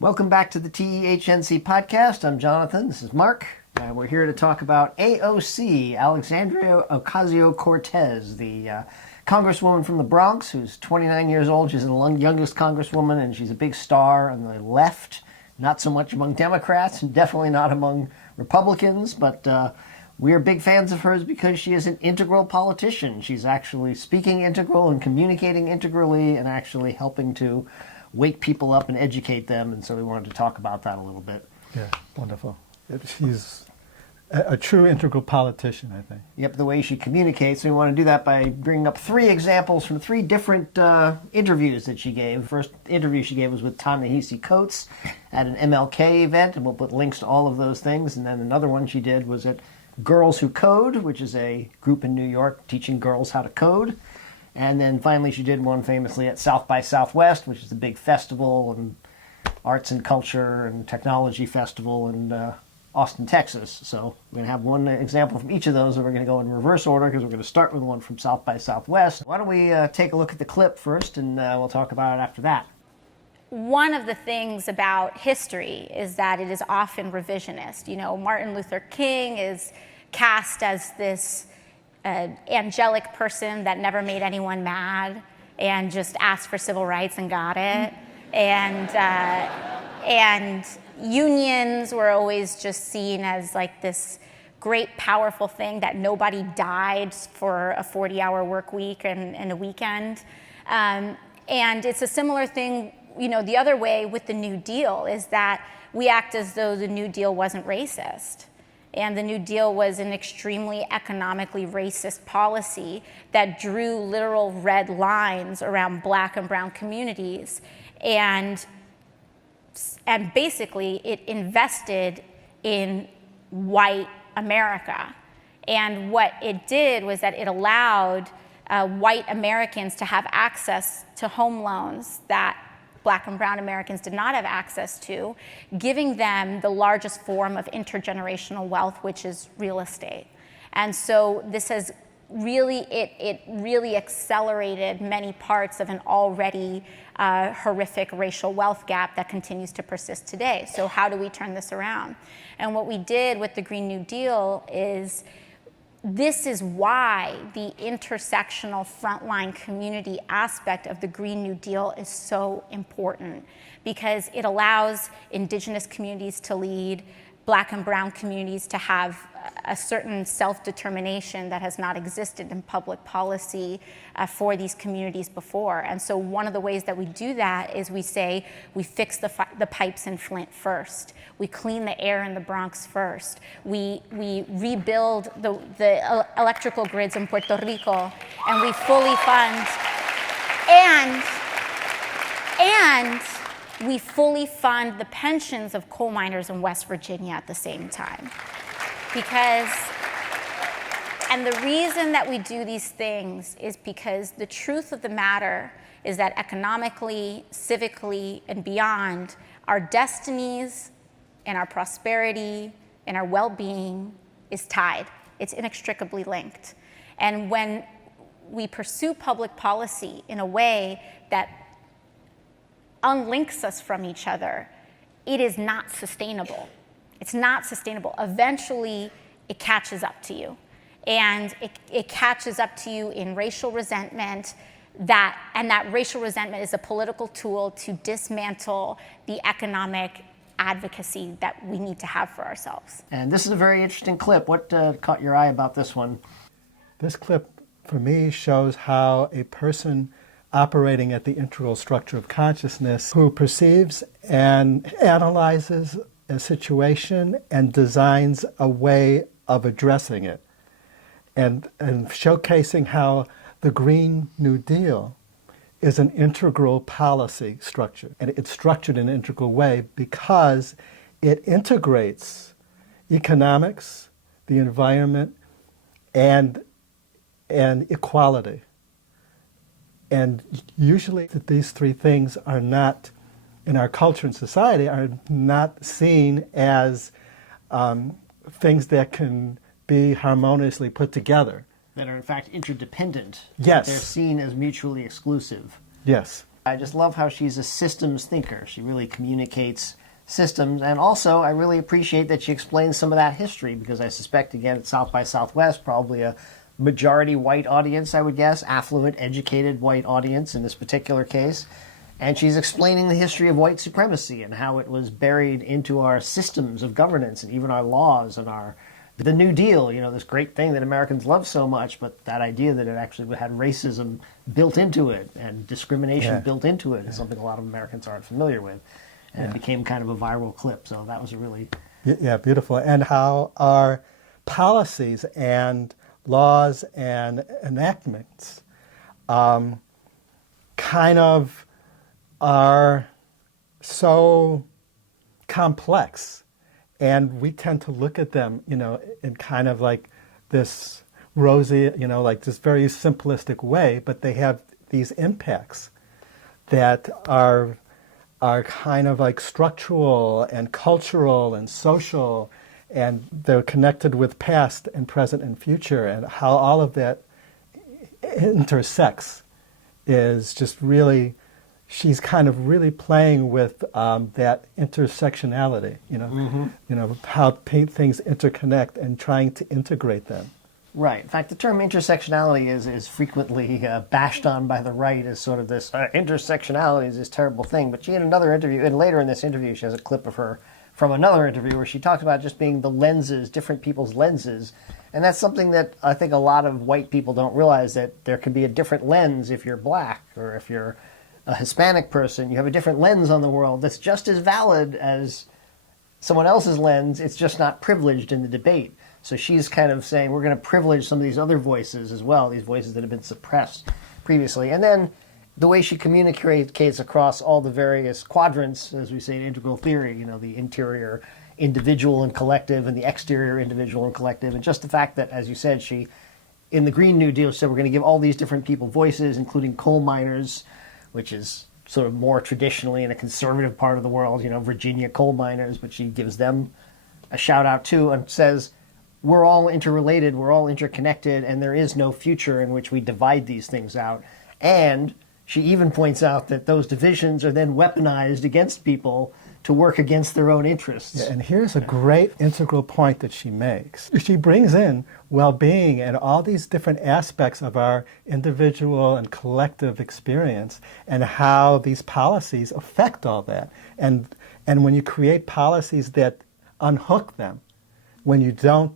Welcome back to the TEHNC podcast. I'm Jonathan. This is Mark. We're here to talk about AOC, Alexandria Ocasio-Cortez, the congresswoman from the Bronx, who's 29 years old. She's the youngest congresswoman, and she's a big star on the left. Not so much among Democrats, and definitely not among Republicans, but we're big fans of hers because she is an integral politician. She's actually speaking integral and communicating integrally and actually helping to wake people up and educate them, and so we wanted to talk about that a little bit. Yeah, wonderful. She's a true integral politician, I think. Yep, the way she communicates. We want to do that by bringing up three examples from three different interviews that she gave. First interview she gave was with Ta-Nehisi Coates at an MLK event, and we'll put links to all of those things. And then another one she did was at Girls Who Code, which is a group in New York teaching girls how to code. And then finally she did one famously at South by Southwest, which is a big festival and arts and culture and technology festival in Austin, Texas. So we're going to have one example from each of those, and we're going to go in reverse order because we're going to start with one from South by Southwest. Why don't we take a look at the clip first, and we'll talk about it after that. One of the things about history is that it is often revisionist. You know, Martin Luther King is cast as this angelic person that never made anyone mad and just asked for civil rights and got it. And unions were always just seen as like this great, powerful thing that nobody died for a 40-hour work week and a weekend. And it's a similar thing, you know, the other way with the New Deal is that we act as though the New Deal wasn't racist. And the New Deal was an extremely economically racist policy that drew literal red lines around Black and brown communities. And basically it invested in white America. And what it did was that it allowed white Americans to have access to home loans that Black and brown Americans did not have access to, giving them the largest form of intergenerational wealth, which is real estate. And so this has really, it really accelerated many parts of an already horrific racial wealth gap that continues to persist today. So how do we turn this around? And what we did with the Green New Deal is this is why the intersectional frontline community aspect of the Green New Deal is so important, because it allows indigenous communities to lead, Black and brown communities to have a certain self-determination that has not existed in public policy for these communities before. And so one of the ways that we do that is we say we fix the pipes in Flint first. We clean the air in the Bronx first. We rebuild the electrical grids in Puerto Rico, and we fully fund, and we fully fund the pensions of coal miners in West Virginia at the same time. And the reason that we do these things is because the truth of the matter is that economically, civically, and beyond, our destinies and our prosperity and our well-being is tied. It's inextricably linked. And when we pursue public policy in a way that unlinks us from each other, it is not sustainable. It's not sustainable. Eventually, it catches up to you. And it catches up to you in racial resentment, and that racial resentment is a political tool to dismantle the economic advocacy that we need to have for ourselves. And this is a very interesting clip. What caught your eye about this one? This clip, for me, shows how a person operating at the integral structure of consciousness, who perceives and analyzes a situation and designs a way of addressing it, and showcasing how the Green New Deal is an integral policy structure. And it's structured in an integral way because it integrates economics, the environment, and equality. And usually these three things are not, in our culture and society, are not seen as things that can be harmoniously put together. That are in fact interdependent. Yes. They're seen as mutually exclusive. Yes. I just love how she's a systems thinker. She really communicates systems, and also I really appreciate that she explains some of that history, because I suspect, again, at South by Southwest, probably a majority white audience, I would guess, affluent, educated white audience in this particular case. And she's explaining the history of white supremacy and how it was buried into our systems of governance and even our laws and the New Deal, this great thing that Americans love so much, but that idea that it actually had racism built into it and discrimination built into it is something a lot of Americans aren't familiar with. And it became kind of a viral clip. So that was a really... Yeah, beautiful. And how our policies and laws and enactments kind of are so complex. And we tend to look at them, in kind of like this rosy, like this very simplistic way, but they have these impacts that are kind of like structural and cultural and social, and they're connected with past and present and future, and how all of that intersects is just really... She's kind of really playing with that intersectionality, how things interconnect and trying to integrate them. Right. In fact, the term intersectionality is frequently bashed on by the right as sort of this intersectionality is this terrible thing. But she had another interview, and later in this interview, she has a clip of her from another interview where she talks about just being the lenses, different people's lenses. And that's something that I think a lot of white people don't realize, that there can be a different lens if you're black or if you're a Hispanic person. You have a different lens on the world that's just as valid as someone else's lens. It's just not privileged in the debate. So she's kind of saying we're going to privilege some of these other voices as well, these voices that have been suppressed previously. And then the way she communicates across all the various quadrants, as we say in integral theory, the interior individual and collective and the exterior individual and collective. And just the fact that, as you said, in the Green New Deal, she said we're going to give all these different people voices, including coal miners, which is sort of more traditionally in a conservative part of the world, Virginia coal miners, but she gives them a shout out too and says, we're all interrelated, we're all interconnected, and there is no future in which we divide these things out. And she even points out that those divisions are then weaponized against people to work against their own interests. Yeah, and here's a great integral point that she makes. She brings in well-being and all these different aspects of our individual and collective experience and how these policies affect all that. And when you create policies that unhook them, when you don't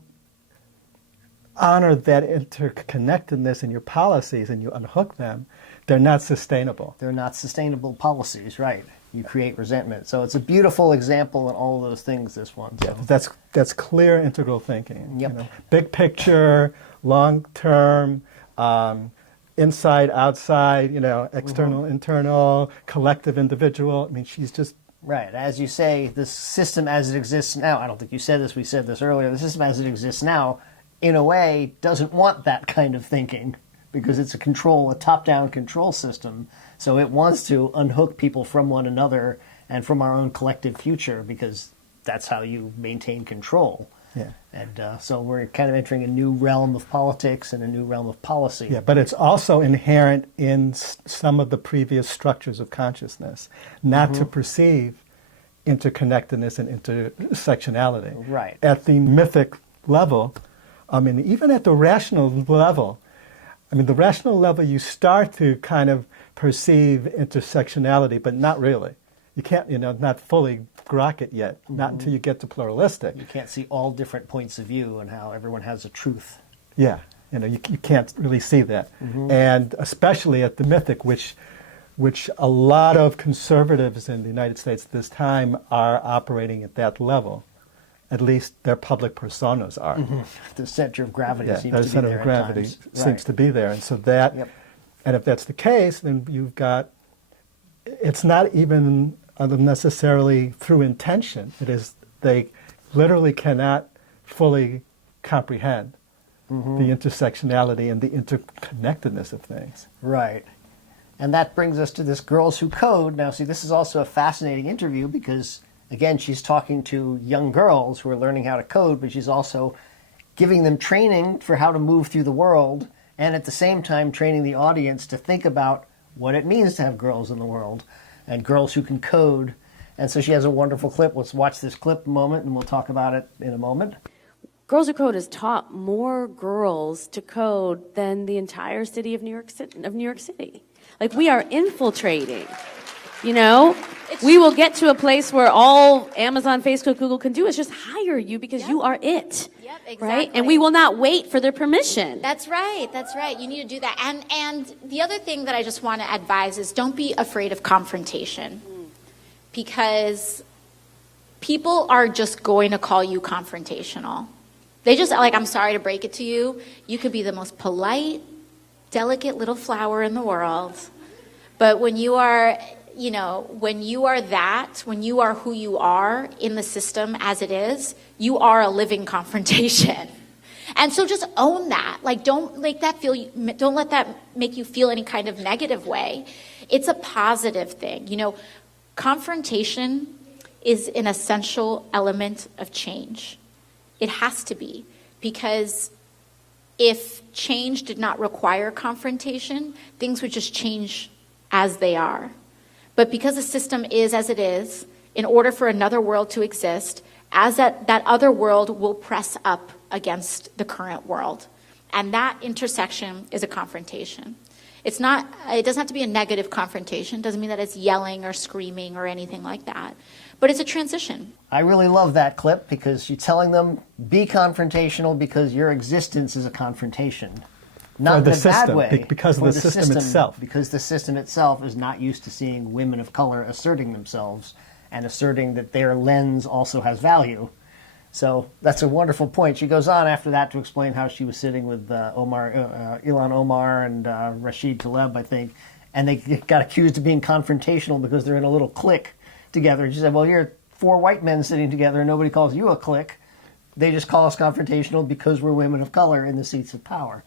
honor that interconnectedness in your policies and you unhook them, they're not sustainable. They're not sustainable policies, right. You create resentment. So it's a beautiful example in all of those things, this one. So. Yeah, that's clear integral thinking. Yep. Big picture, long term, inside, outside, external, internal, collective, individual. I mean, she's just... Right. As you say, the system as it exists now, I don't think you said this, we said this earlier, the system as it exists now, in a way, doesn't want that kind of thinking, because it's a top-down control system. So it wants to unhook people from one another and from our own collective future, because that's how you maintain control. Yeah. And so we're kind of entering a new realm of politics and a new realm of policy. Yeah, but it's also inherent in some of the previous structures of consciousness, not to perceive interconnectedness and intersectionality. Right. At the mythic level, I mean, even at the rational level, the rational level, you start to kind of perceive intersectionality, but not really. You can't, not fully grok it yet, not until you get to pluralistic. You can't see all different points of view and how everyone has a truth. Yeah, you can't really see that. And especially at the mythic, which a lot of conservatives in the United States at this time are operating at that level. At least their public personas are. The center of gravity seems to be there. The center of gravity seems to be there. And so and if that's the case, then you've got, it's not even necessarily through intention. It is, they literally cannot fully comprehend the intersectionality and the interconnectedness of things. Right. And that brings us to this Girls Who Code. Now, see, this is also a fascinating interview because, again, she's talking to young girls who are learning how to code, but she's also giving them training for how to move through the world, and at the same time training the audience to think about what it means to have girls in the world and girls who can code. And so she has a wonderful clip. Let's watch this clip a moment, and we'll talk about it in a moment. Girls Who Code has taught more girls to code than the entire city of New York City. Like, we are infiltrating, you know? We will get to a place where all Amazon, Facebook, Google can do is just hire you because you are it. Yep, exactly. Right? And we will not wait for their permission. That's right. That's right. You need to do that. And the other thing that I just want to advise is don't be afraid of confrontation, because people are just going to call you confrontational. They just, like, I'm sorry to break it to you, you could be the most polite, delicate little flower in the world, but when you are, when you are who you are in the system as it is, you are a living confrontation. And so just own that. Like, don't let that make you feel any kind of negative way. It's a positive thing. Confrontation is an essential element of change. It has to be, because if change did not require confrontation, things would just change as they are. But because the system is as it is, in order for another world to exist, as that other world will press up against the current world. And that intersection is a confrontation. It doesn't have to be a negative confrontation. It doesn't mean that it's yelling or screaming or anything like that. But it's a transition. I really love that clip, because you're telling them, be confrontational because your existence is a confrontation. Not in a bad way. Because of the system itself. Because the system itself is not used to seeing women of color asserting themselves and asserting that their lens also has value. So that's a wonderful point. She goes on after that to explain how she was sitting with Ilhan Omar and Rashid Tlaib, I think, and they got accused of being confrontational because they're in a little clique together. And she said, well, you're 4 white men sitting together and nobody calls you a clique. They just call us confrontational because we're women of color in the seats of power.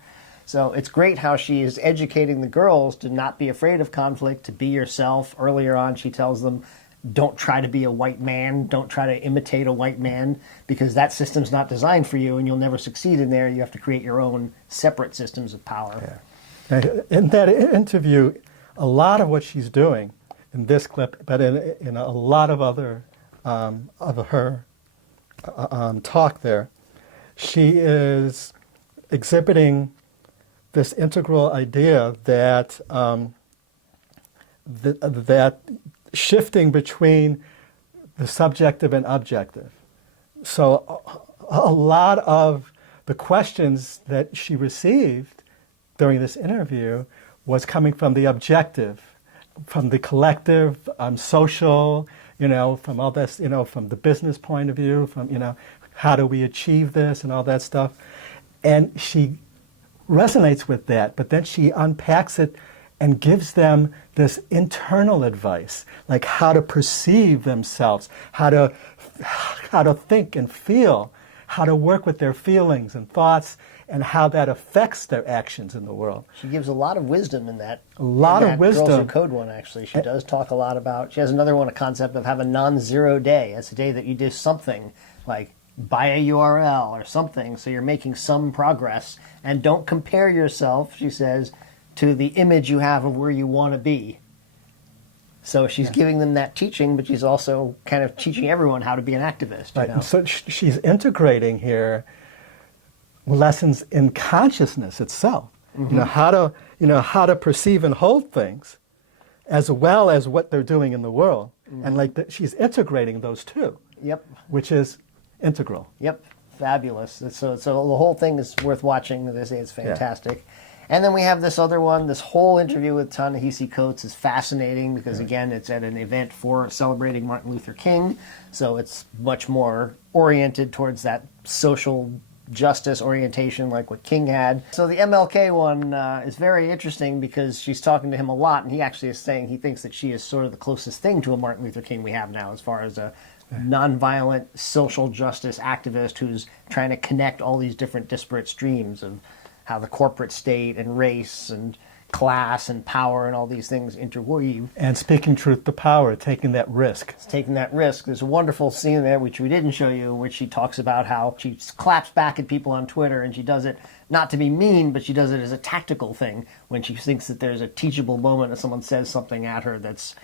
So it's great how she is educating the girls to not be afraid of conflict, to be yourself. Earlier on, she tells them, don't try to be a white man. Don't try to imitate a white man, because that system's not designed for you and you'll never succeed in there. You have to create your own separate systems of power. Yeah. In that interview, a lot of what she's doing in this clip, but in a lot of other of her talk there, she is exhibiting this integral idea that that shifting between the subjective and objective. So a lot of the questions that she received during this interview was coming from the objective, from the collective, social, from all this, from the business point of view, from, how do we achieve this and all that stuff. And she resonates with that, but then she unpacks it and gives them this internal advice, like how to perceive themselves, how to think and feel, how to work with their feelings and thoughts, and how that affects their actions in the world. She gives a lot of wisdom in that. A lot of wisdom. Girls Who Code one, actually. She does talk a lot about, she has another one, a concept of have a non-zero day. It's a day that you do something, like buy a URL or something, so you're making some progress. And don't compare yourself, she says, to the image you have of where you want to be. So she's giving them that teaching, but she's also kind of teaching everyone how to be an activist. Right. So she's integrating here lessons in consciousness itself. Mm-hmm. How to perceive and hold things, as well as what they're doing in the world. Mm-hmm. And she's integrating those two. Yep. Which is integral. Yep. Fabulous. So the whole thing is worth watching. They say it's fantastic. Yeah. And then we have this other one. This whole interview with Ta-Nehisi Coates is fascinating because, again, it's at an event for celebrating Martin Luther King. So it's much more oriented towards that social justice orientation like what King had. So the MLK one is very interesting because she's talking to him a lot, and he actually is saying he thinks that she is sort of the closest thing to a Martin Luther King we have now as far as a nonviolent social justice activist who's trying to connect all these different disparate streams of how the corporate state and race and class and power and all these things interweave. And speaking truth to power, taking that risk. It's taking that risk. There's a wonderful scene there, which we didn't show you, in which she talks about how she claps back at people on Twitter, and she does it not to be mean, but she does it as a tactical thing when she thinks that there's a teachable moment if someone says something at her that's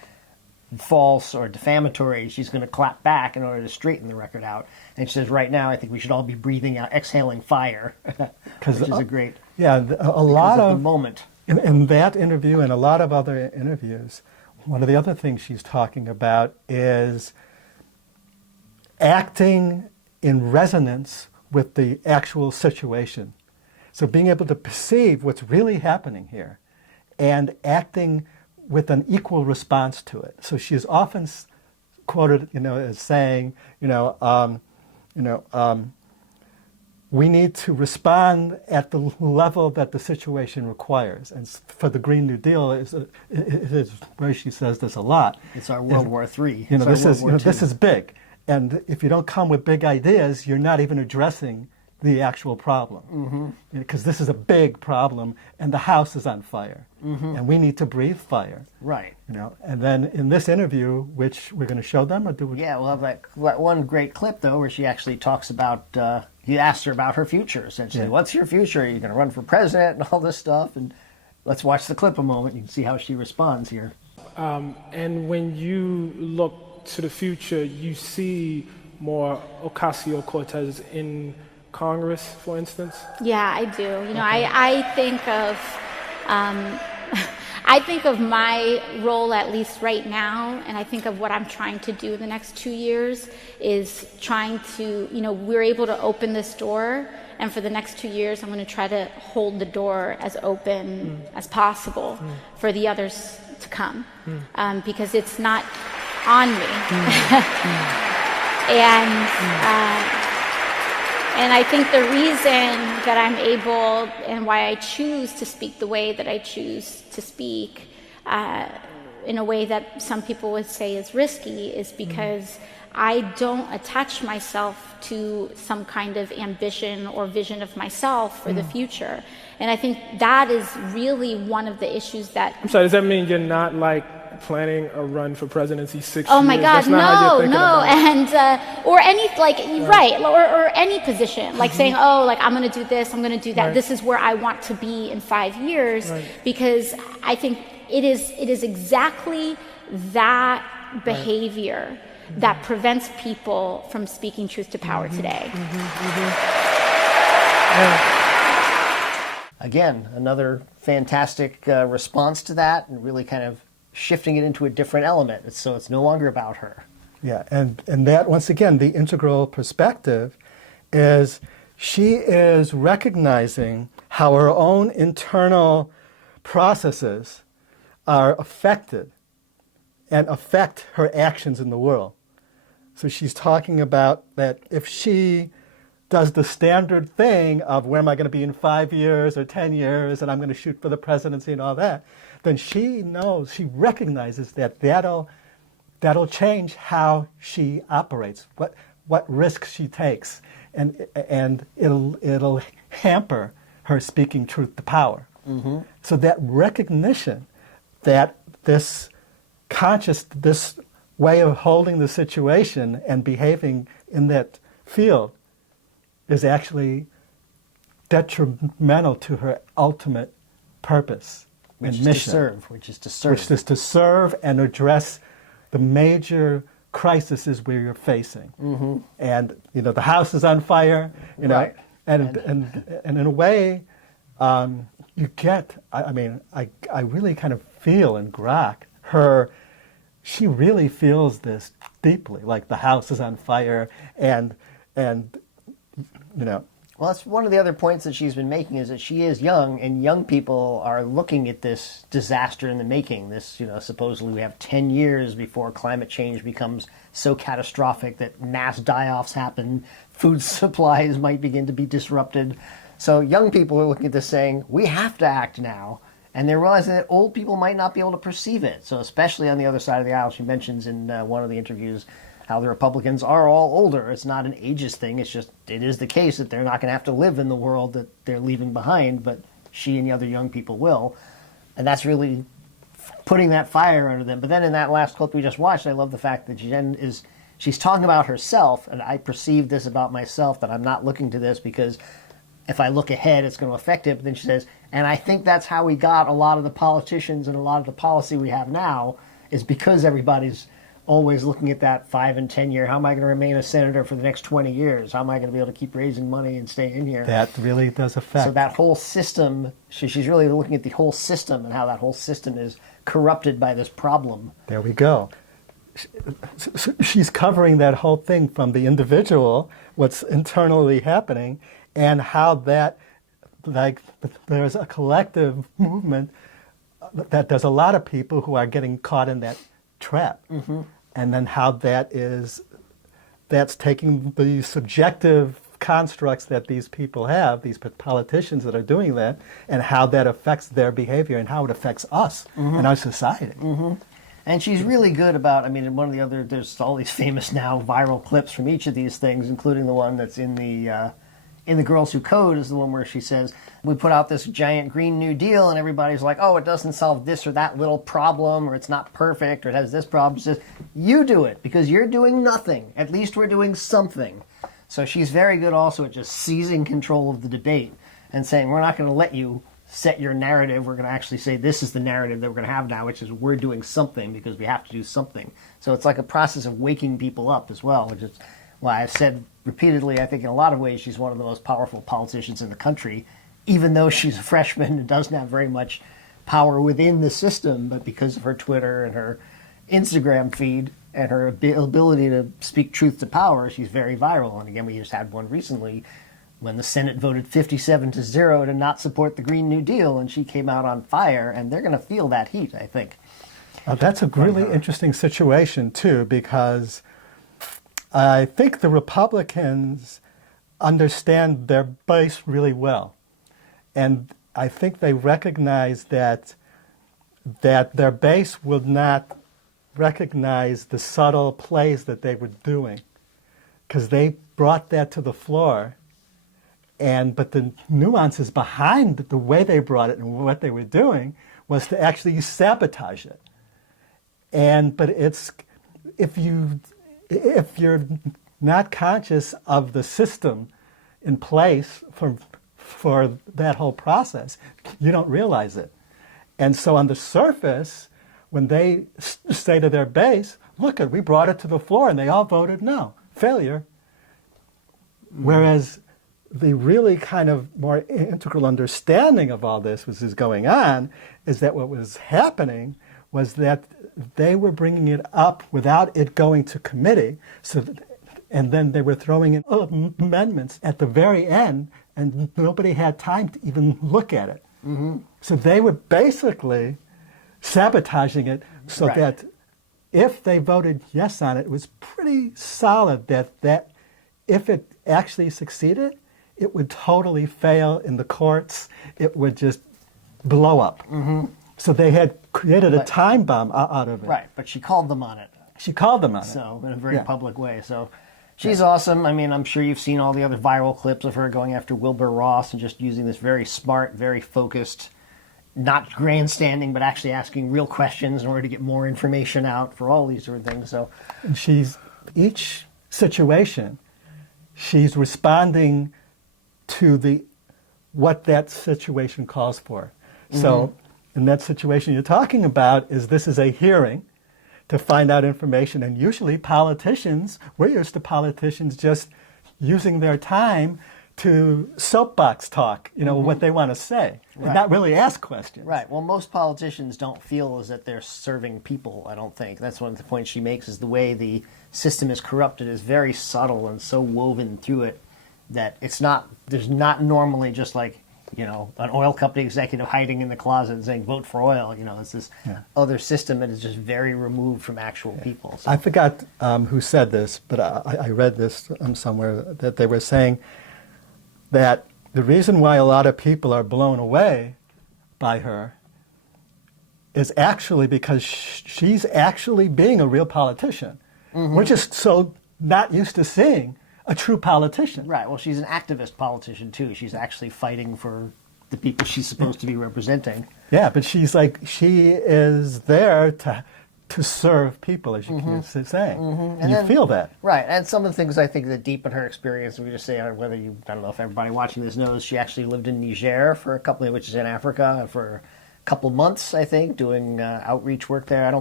false or defamatory. She's going to clap back in order to straighten the record out. And she says, right now, I think we should all be breathing out, exhaling fire, which is a great a lot of of the moment. In that interview and a lot of other interviews, one of the other things she's talking about is acting in resonance with the actual situation. So being able to perceive what's really happening here and acting with an equal response to it. So she is often quoted, as saying, we need to respond at the level that the situation requires. And for the Green New Deal, it is where she says this a lot. It's our World War III. This is big. And if you don't come with big ideas, you're not even addressing the actual problem. Because this is a big problem, and the house is on fire. And we need to breathe fire. Right. And then in this interview, which we're going to show them, or do we? Yeah, we'll have that one great clip, though, where she actually talks about, he asked her about her future, essentially. Yeah. What's your future? Are you going to run for president and all this stuff? And let's watch the clip a moment. You can see how she responds here. And when you look to the future, you see more Ocasio-Cortez in Congress, for instance? Yeah, I do. I think of my role, at least right now, and I think of what I'm trying to do in the next 2 years is trying to, we're able to open this door, and for the next 2 years, I'm going to try to hold the door as open as possible for the others to come, because it's not on me. And I think the reason that I'm able and why I choose to speak the way that I choose to speak in a way that some people would say is risky is because I don't attach myself to some kind of ambition or vision of myself for the future. And I think that is really one of the issues that... I'm sorry, does that mean you're not planning a run for presidency 6 years? Oh my God, no, and or any right. or any position, saying, I'm going to do this, I'm going to do that. Right. This is where I want to be in 5 years, right. Because I think it is exactly that behavior that prevents people from speaking truth to power today. Again, another fantastic response to that, and really kind of shifting it into a different element. So it's no longer about her. Yeah, and that, once again, the integral perspective is she is recognizing how her own internal processes are affected and affect her actions in the world. So she's talking about that if she does the standard thing of where am I going to be in 5 years or 10 years and I'm going to shoot for the presidency and all that, then she knows, she recognizes that that'll change how she operates, what risks she takes, and it'll hamper her speaking truth to power. So that recognition that this way of holding the situation and behaving in that field is actually detrimental to her ultimate purpose and mission. Which is to serve and address the major crises we're facing. And the house is on fire. Right. And in a way, you get. I really kind of feel in Grok her. She really feels this deeply, like the house is on fire, and. Well, that's one of the other points that she's been making, is that she is young, and young people are looking at this disaster in the making. This, supposedly we have 10 years before climate change becomes so catastrophic that mass die-offs happen, food supplies might begin to be disrupted. So young people are looking at this saying, we have to act now. And they're realizing that old people might not be able to perceive it. So especially on the other side of the aisle, she mentions in one of the interviews how the Republicans are all older. It's not an ageist thing. It's just, it is the case that they're not going to have to live in the world that they're leaving behind, but she and the other young people will. And that's really putting that fire under them. But then in that last clip we just watched, I love the fact that she's talking about herself, and I perceive this about myself, that I'm not looking to this because if I look ahead, it's going to affect it. But then she says, and I think that's how we got a lot of the politicians and a lot of the policy we have now, is because everybody's always looking at that 5 and 10 year. How am I going to remain a senator for the next 20 years? How am I going to be able to keep raising money and stay in here? That really does affect. So that whole system, she's really looking at the whole system and how that whole system is corrupted by this problem. There we go. She's covering that whole thing from the individual, what's internally happening, and how that, like, there's a collective movement that there's a lot of people who are getting caught in that trap. Mm-hmm. And then how that's taking the subjective constructs that these people have, these politicians that are doing that, and how that affects their behavior and how it affects us and our society. Mm-hmm. And she's really good about, I mean, one of the other, there's all these famous now viral clips from each of these things, including the one that's in the Girls Who Code, is the one where she says, we put out this giant Green New Deal and everybody's like, oh, it doesn't solve this or that little problem, or it's not perfect, or it has this problem. She says, you do it because you're doing nothing. At least we're doing something. So she's very good also at just seizing control of the debate and saying, we're not going to let you set your narrative. We're going to actually say this is the narrative that we're going to have now, which is we're doing something because we have to do something. So it's like a process of waking people up as well, which is why I've said repeatedly, I think in a lot of ways she's one of the most powerful politicians in the country, even though she's a freshman and doesn't have very much power within the system, but because of her Twitter and her Instagram feed and her ability to speak truth to power, she's very viral. And again, we just had one recently when the Senate voted 57-0 to not support the Green New Deal, and she came out on fire, and they're going to feel that heat, I think. That's a really interesting situation, too, because I think the Republicans understand their base really well. And I think they recognize that their base will not recognize the subtle plays that they were doing, because they brought that to the floor. But the nuances behind the way they brought it and what they were doing was to actually sabotage it. But it's if you're not conscious of the system in place for that whole process, you don't realize it. And so on the surface, when they say to their base, look, we brought it to the floor and they all voted no, failure. Mm-hmm. Whereas the really kind of more integral understanding of all this, which is going on, is that what was happening was that they were bringing it up without it going to committee, and then they were throwing in amendments at the very end, and nobody had time to even look at it. Mm-hmm. So they were basically sabotaging it so that if they voted yes on it, it was pretty solid that if it actually succeeded, it would totally fail in the courts. It would just blow up. Mm-hmm. So they had created a time bomb out of it. Right, but she called them on it. She called them on it. So, in a very public way. So she's awesome. I mean, I'm sure you've seen all the other viral clips of her going after Wilbur Ross and just using this very smart, very focused, not grandstanding, but actually asking real questions in order to get more information out for all these different things. So, and each situation, she's responding to what that situation calls for. Mm-hmm. So in that situation you're talking about this is a hearing to find out information, and usually we're used to politicians just using their time to soapbox talk, what they want to say, and not really ask questions. Right. Well, most politicians don't feel as that they're serving people, I don't think. That's one of the points she makes, is the way the system is corrupted is very subtle and so woven through it that there's not normally just like, an oil company executive hiding in the closet and saying, vote for oil. It's this other system that is just very removed from actual people. So. I forgot who said this, but I read this somewhere, that they were saying that the reason why a lot of people are blown away by her is actually because she's actually being a real politician. Mm-hmm. We're just so not used to seeing a true politician. Right. Well, she's an activist politician, too. She's actually fighting for the people she's supposed to be representing. Yeah, but she's like, she is there to serve people, as you keep saying. And you then- feel that. Right, and some of the things I think that deepen her experience, we just say whether you, I don't know if everybody watching this knows, she actually lived in Niger for a couple, which is in Africa, for a couple months, I think, doing outreach work there. I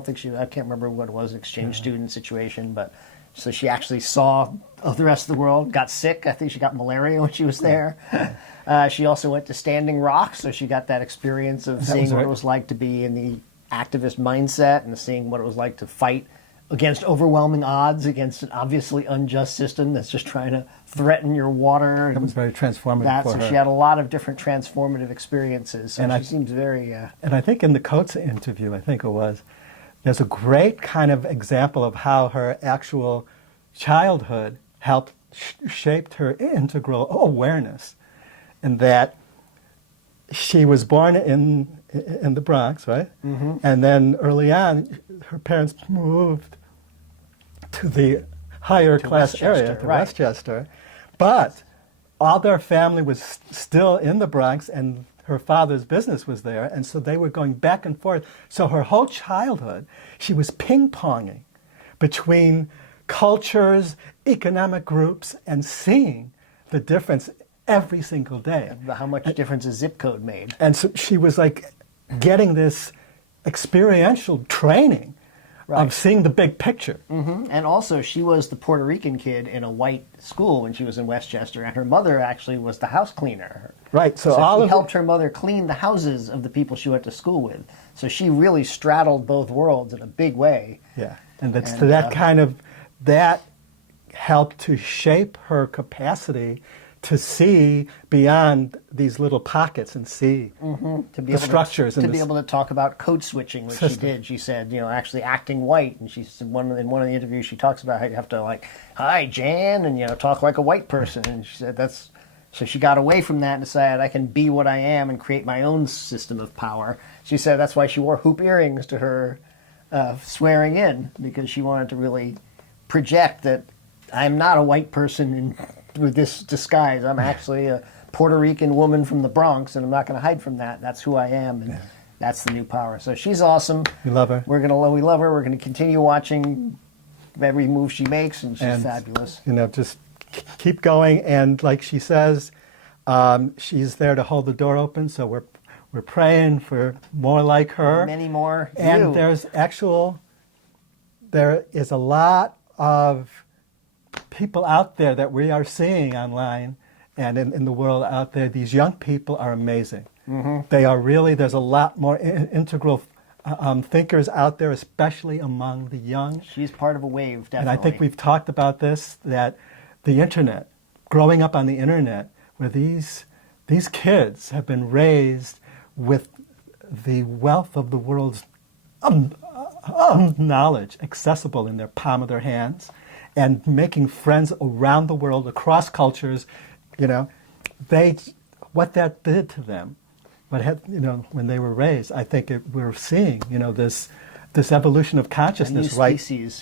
can't remember what it was, an exchange student situation, but so she actually saw the rest of the world, got sick. I think she got malaria when she was there. She also went to Standing Rock, so she got that experience of seeing what it was like to be in the activist mindset and seeing what it was like to fight against overwhelming odds against an obviously unjust system that's just trying to threaten your water. It was very transformative for So her. she had a lot of different transformative experiences. So she seems very... And I think in the Coates interview, I think it was, there's a great kind of example of how her actual childhood helped shaped her integral awareness, and that she was born in the Bronx, right? And then early on, her parents moved to the higher class area, to Westchester. But all their family was still in the Bronx, and her father's business was there, and so they were going back and forth. So her whole childhood, she was ping-ponging between cultures, economic groups, and seeing the difference every single day. How much difference a zip code made. And so she was like getting this experiential training of seeing the big picture. And also, she was the Puerto Rican kid in a white school when she was in Westchester, and her mother actually was the house cleaner. Right. So she helped her mother clean the houses of the people she went to school with. So she really straddled both worlds in a big way. Yeah. And that's that helped to shape her capacity to see beyond these little pockets and see the structures. To be able to talk about code switching, which she did. She said, actually acting white. And she said in one of the interviews, she talks about how you have to like, hi, Jan, and, talk like a white person. And she said so she got away from that and decided I can be what I am and create my own system of power. She said that's why she wore hoop earrings to her swearing in, because she wanted to really project that I'm not a white person with this disguise. I'm actually a Puerto Rican woman from the Bronx, and I'm not going to hide from that. That's who I am, and that's the new power. So she's awesome. We love her. We love her. We're going to continue watching every move she makes, and she's fabulous. Just keep going. And like she says, she's there to hold the door open. So we're praying for more like her. Many more. And there is a lot of people out there that we are seeing online and in the world out there. These young people are amazing. They are really, there's a lot more integral thinkers out there, especially among the young. She's part of a wave, definitely. And I think we've talked about this, that the internet, growing up on the internet, where these kids have been raised with the wealth of the world's knowledge accessible in their palm of their hands, and making friends around the world, across cultures, what that did to them, when they were raised. I think we're seeing, this evolution of consciousness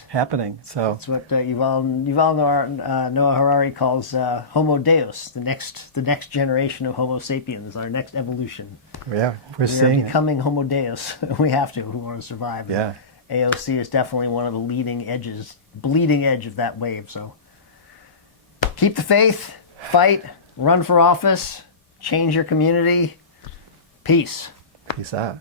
happening. So that's what Yuval Noah Harari calls Homo Deus, the next generation of Homo sapiens, our next evolution. Yeah, we're seeing becoming Homo Deus. We have to, if we want to survive. Yeah. AOC is definitely one of the bleeding edge of that wave. So keep the faith, fight, run for office, change your community. Peace. Peace out.